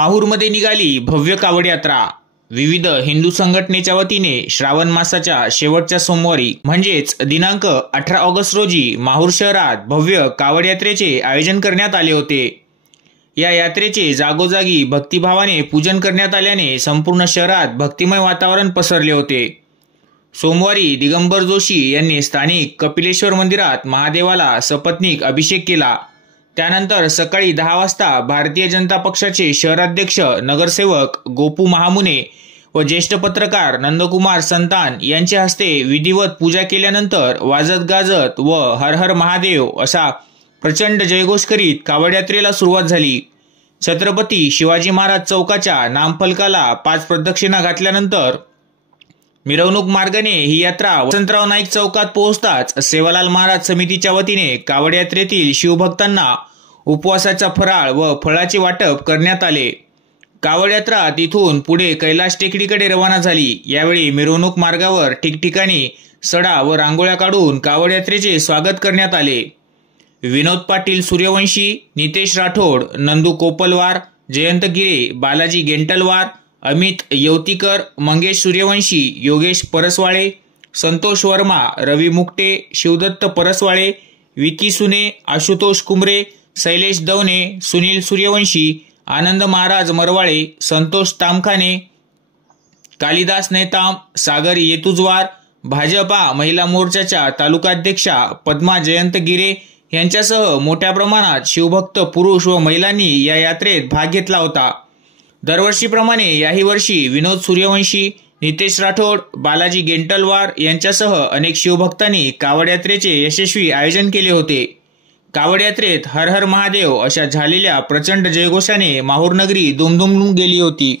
माहूरमध्ये निघाली भव्य कावड यात्रा। विविध हिंदू संघटनेच्या वतीने श्रावण मासाच्या शेवटच्या सोमवारी म्हणजेच दिनांक 18 ऑगस्ट रोजी माहूर शहरात भव्य कावड यात्रेचे आयोजन करण्यात आले होते। या यात्रेचे जागोजागी भक्तिभावाने पूजन करण्यात आल्याने संपूर्ण शहरात भक्तिमय वातावरण पसरले होते। सोमवारी दिगंबर जोशी यांनी स्थानिक कपिलेश्वर मंदिरात महादेवाला सपत्नीक अभिषेक केला। त्यानंतर सकाळी 10 वाजता भारतीय जनता पक्षाचे शहराध्यक्ष नगरसेवक गोपू महामुने व ज्येष्ठ पत्रकार नंदकुमार संतान यांच्या हस्ते विधिवत पूजा केल्यानंतर वाजत गाजत व हर हर महादेव असा प्रचंड जयघोष करीत कावड यात्रेला सुरुवात झाली। छत्रपती शिवाजी महाराज चौकाच्या नामफलकाला 5 प्रदक्षिणा घातल्यानंतर मिरवणूक मार्गाने ही यात्रा वसंतराव नाईक चौकात पोहोचताच सेवालाल महाराज समितीच्या वतीने कावड यात्रेतील शिवभक्तांना उपवासाचा फराळ व फळाचे वाटप करण्यात आले। कावड यात्रा तिथून पुढे कैलास टेकडीकडे रवाना झाली। यावेळी मिरवणूक मार्गावर ठिकठिकाणी सडा व रांगोळ्या काढून कावड यात्रेचे स्वागत करण्यात आले। विनोद पाटील सूर्यवंशी, नितेश राठोड, नंदू कोपलवार, जयंत गिरे, बालाजी गेंटलवार, अमित येवतीकर, मंगेश सूर्यवंशी, योगेश परसवाळे, संतोष वर्मा, रवी मुकटे, शिवदत्त परसवाळे, विकी सुने, आशुतोष कुमरे, शैलेश दवने, सुनील सूर्यवंशी, आनंद महाराज मरवाळे, संतोष तामखाने, कालिदास नेताम, सागर येतुजवार, भाजपा महिला मोर्चाच्या तालुकाध्यक्षा पद्मा जयंत गिरे यांच्यासह मोठ्या प्रमाणात शिवभक्त पुरुष व महिलांनी या यात्रेत भाग घेतला होता। दरवर्षीप्रमाणे याही वर्षी विनोद सूर्यवंशी, नितेश राठोड, बालाजी गेंटलवार यांच्यासह अनेक शिवभक्तांनी कावड यात्रेचे यशस्वी आयोजन केले होते। कावड यात्रेत हर हर महादेव अशा झालेल्या प्रचंड जयघोषाने माहूर नगरी दुमदुमून गेली होती।